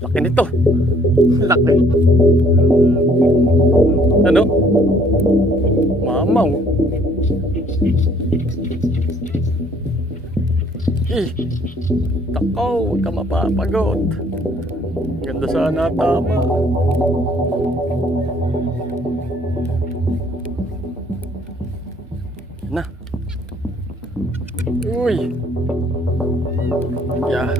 Laki nito. Laki. Ano? Mamaw. Takaw, huwag ka mapapagod. Ganda sana tama. Na. Uy. Yeah.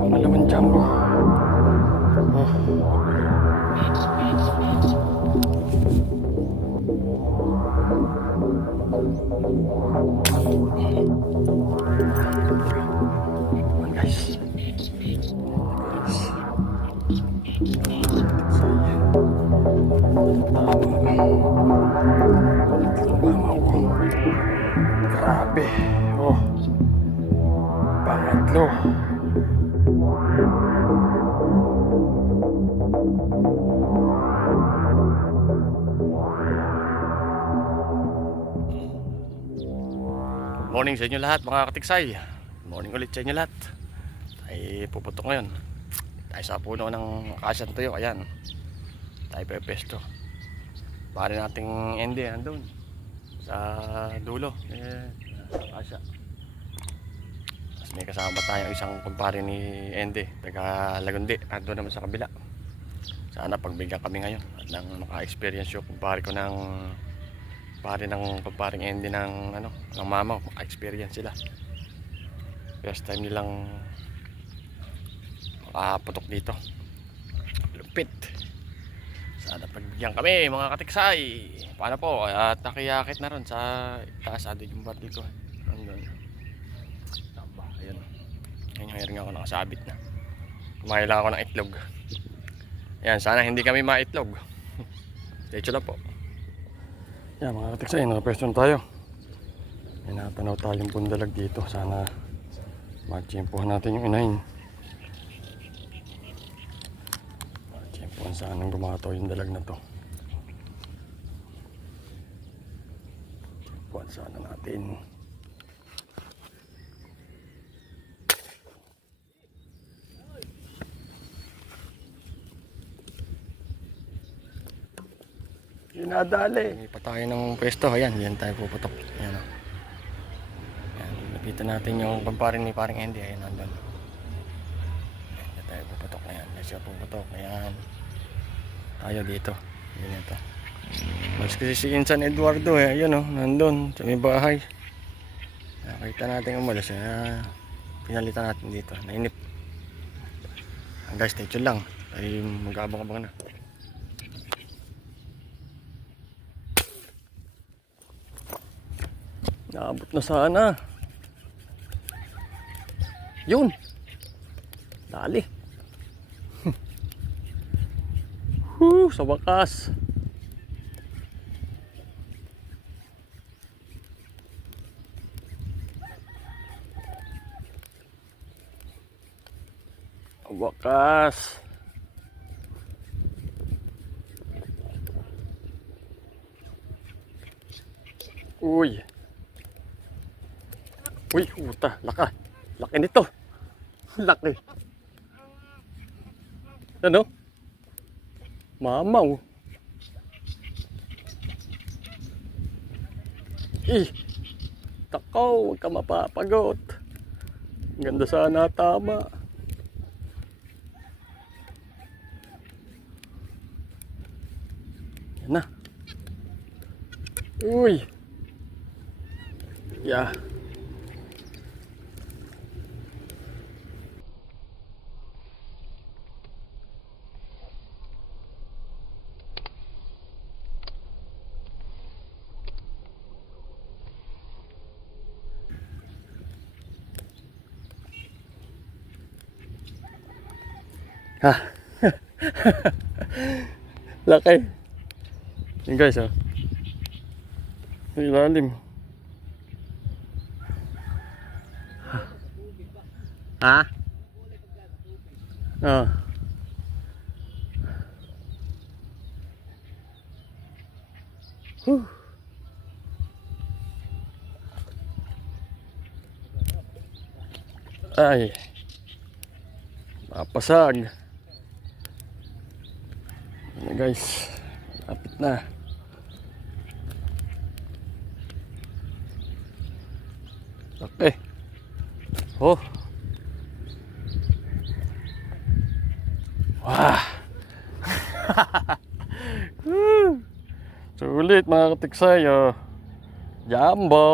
Pangalaman jumbo. Guys. Grabe. Oh. Pangatlo. Morning sa inyo lahat mga katiksay. Morning ulit sa inyo lahat. Ay puputok ngayon. Tayo sa puno ng akasyang tuyo. Ayan. Tayo pepesto. Pare nating ende nandun sa dulo. Akasya. Tapos may kasama tayong isang kumpare ni Ende, taga Lagundi. Ando naman sa kabila. Sana pagbigyan kami ngayon at nang maka-experience yung kumpare ko ng pare ng kumparing Ende ng ano, ng mama ko. Maka-experience sila. First time nilang makaputok dito. Lupit. Sana pagbigyan kami mga katiksay. Paano po? At nakiyakit na ron sa taas. Adig yung baril ko. Andun. Tamba. Ayun. Ngayon hiring ako nakasabit na. Kumain lang ako ng itlog. Ayan. Sana hindi kami maitlog. Diretso lang po. Yan mga katiksay. Nakapwesto na tayo. May natanaw tayong pundalag dito. Sana magtsimpuhan natin yung inahin. Kung saan ang gumataw yung dalag na to. Kung saan natin. Dinadali. May pa tayo ng pwesto. Ayan, yan tayo puputok. Ayan o. Ayan, lapitan natin yung pamparin ni paring Andy. Ayan, nandun. Ayan, yan tayo puputok. Ayan, yan siya puputok. Ayan. Tayo dito. Yan ito. Mas kasi si Insan Eduardo ayun o, nandun sa may bahay. Nakita natin umalis pinalitan natin dito. Nainip. Guys, stay tuned lang. Ay mag-abang-abang na. Naabot na sana. Yun. Dali. Sa wakas. Wakas. Uy. Uy, puta, laka. Laki nito. Laki. Ano? Mamaw. Takaw, huwag ka mapapagod. Ganda sana tama. Na. Uy. Yeah. Ha. Laki. Yun guys, oh. Ilalim. Ha? Oh. Whew. Ay. Mapasag. Ano guys? Lapit na. Okay. Oh. Wah. Sulit mga katiksay, oh. Jumbo.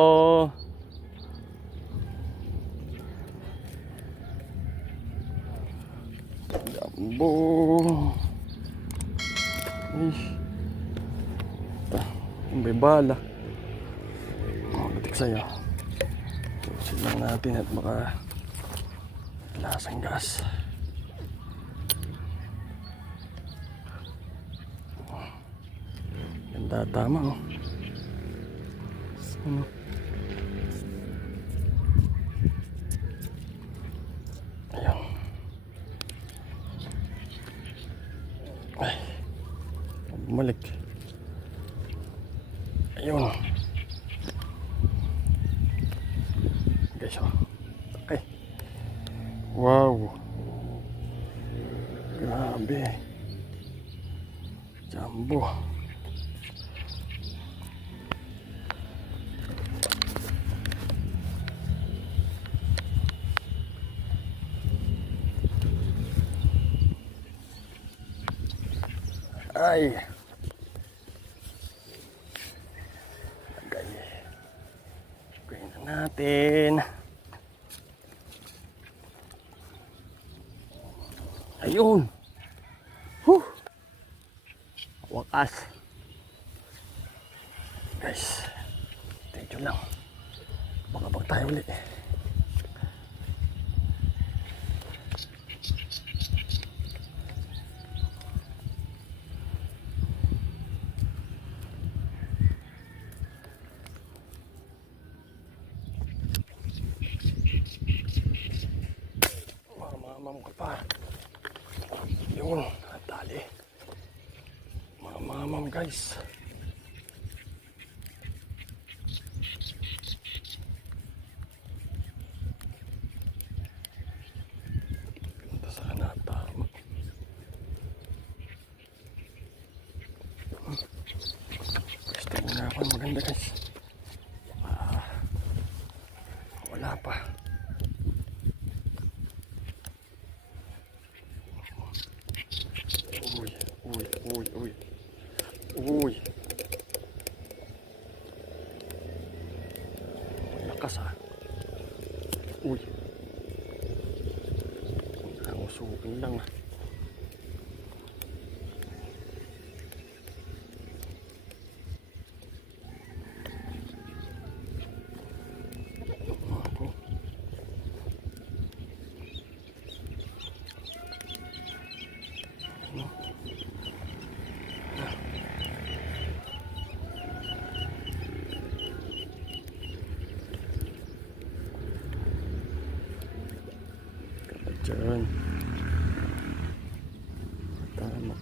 Jumbo. Ay. May bala. Mga katiksay, oh. Tusin lang natin at baka lasang gas. Ganda, tama, oh. Ano? Ayan. Ay. Bumalik. Ayun. Guys, oh. Okay. Wow. Grabe. Jumbo. Ay. Lagay. Lagay na natin. Ayun. Huh. Wakas. Guys. Stay lang. Baka tayo ulit. Mamam ka pa. Yun, tali. Mamam guys. Ganda sana, tama. Gusto muna ako maganda guys. Wala pa. Uy. Lakas, ah. Uy. Ang usupin lang, ah. Diyan. Tama.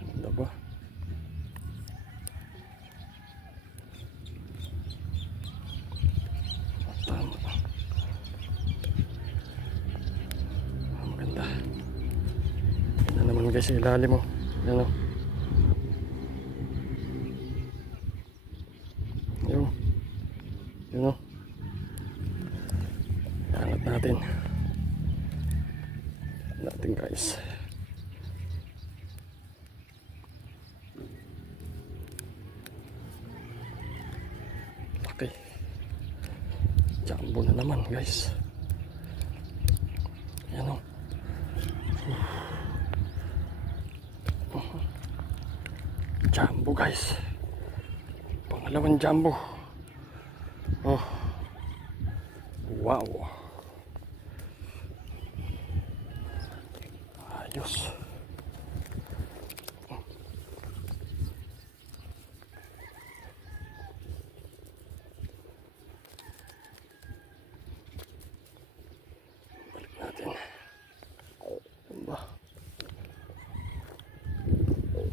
Ano ba? Tama. Maganda. Yan naman guys, ilalim mo. Yan o. Yun. Yun o. Angat natin. Guys. laki. Jumbo na naman guys. Ayan o. Jumbo guys. Pangalawang jumbo. Oh. Wow. Ayos. Balik natin. Ano ba?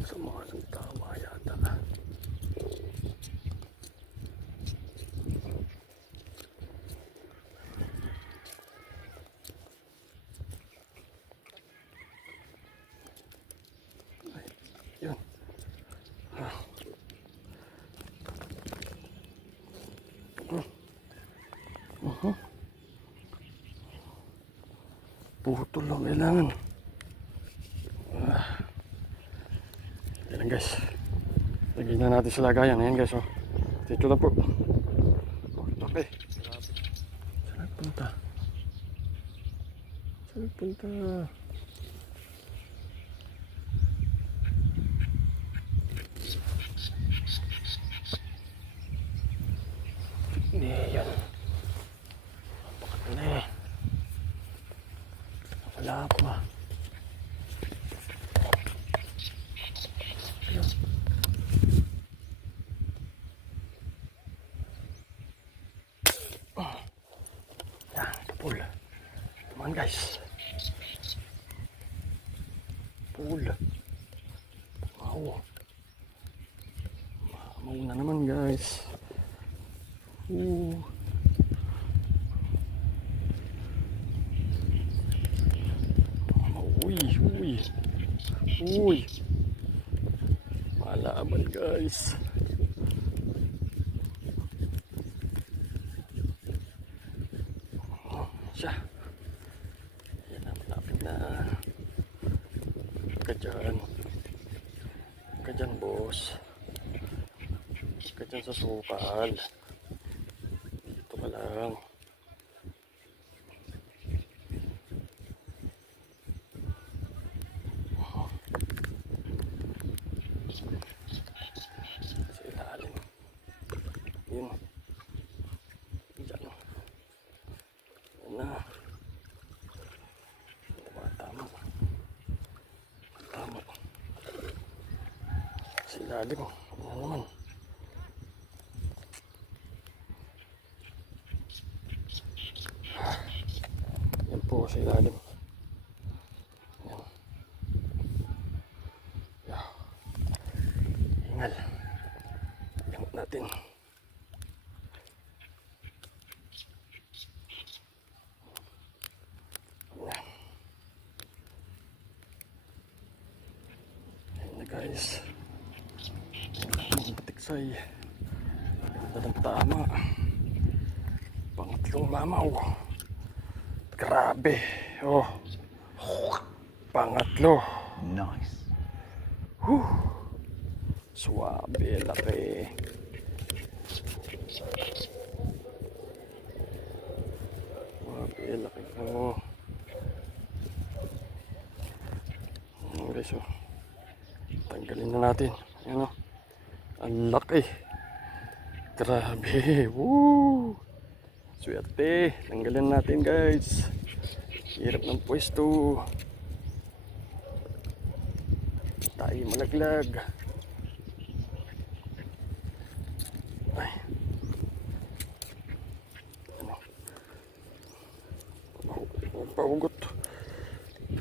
Sumasang tama yata. Yun. Putol lang kailangan. Yan guys. Lagyan na natin sa lagayan. Ayan guys. Oh. Dito na po. Okay. Saan punta? Saan punta? Hindi yan. Bakit na eh. Wala pa. Ayun. Yan, pool. Come on guys. Pool. Wow. Mauna naman guys. Uy. Malaban guys. Siya. Yan na, malapit na. Ka dyan boss. Ka dyan sa sukal. Dito ka lang. Sa ilalim. Yun. Dyan. Yan na. Tama. Sa ilalim. Yan naman. Yan po sa ilalim. Yan. Yan. Ingal. Ingat natin. Yan. Yan na guys. Ang patiksay. Ganda ng tama. Pangatlong mamaw. Grabe. Oh. Pangatlo. Nice. Suwabe, laki. Suwabe, laki ko. Guys, oh. Tanggalin na natin. Ayan, oh. Ang laki. Grabe. Woo! Swerte. Tanggalin natin guys. Hirap ng pwesto. Tayo malaglag. Ay. Ano? Magpahugot.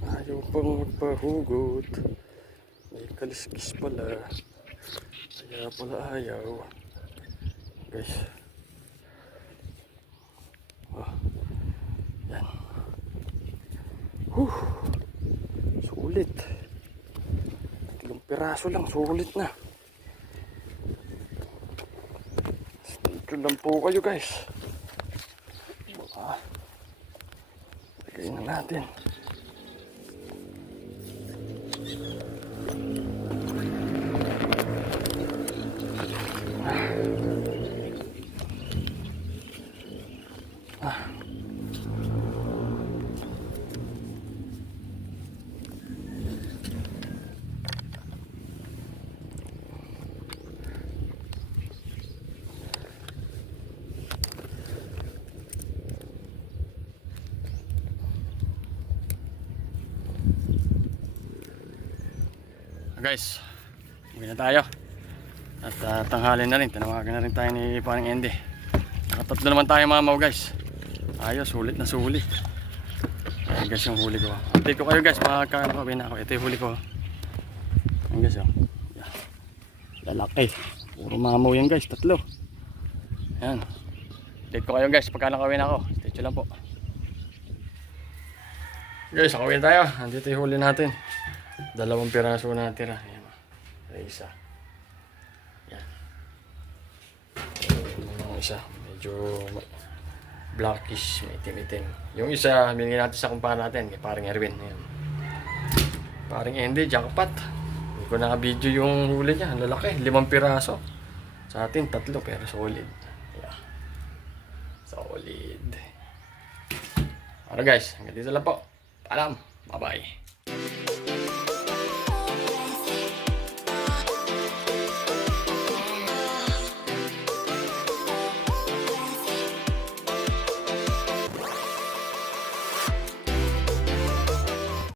Ayaw pang magpahugot. May kaliskis pala. Kaya pala ayaw. Guys. Oh. Yan. Sulit. 3 piraso lang, sulit na. Stay lang po kayo guys. Lagay na natin. Guys, uwi na tayo. At tanghali na rin, tinawagan na rin tayo ni Paring Andy. Nakatatlo naman tayo mamaw guys. Ayos, sulit na sulit. Ayan guys yung huli ko. Update ko kayo guys, makakakawin na ako. Ito yung huli ko. Ayan guys oh. Yan. Lalaki. Puro mamaw yan guys, tatlo. Ayan. Update ko kayo guys, pagka nakawin ako. Stay tuned lang po. Guys, nakawin tayo. Andito yung huli natin. 2 piraso na tira. Ayan. Isa. Yan. Yung isa, medyo blackish, may itim-itim. Yung isa, binigyan natin sa kumpara natin, kay Paring Erwin. Ayan. Paring Andy, jackpot. Hindi ko naka-video yung huli niya. Ang lalaki, 5 piraso. Sa atin, 3, pero solid. Ayan. Solid. Alright guys, hanggang dito lang po. Paalam. Bye-bye.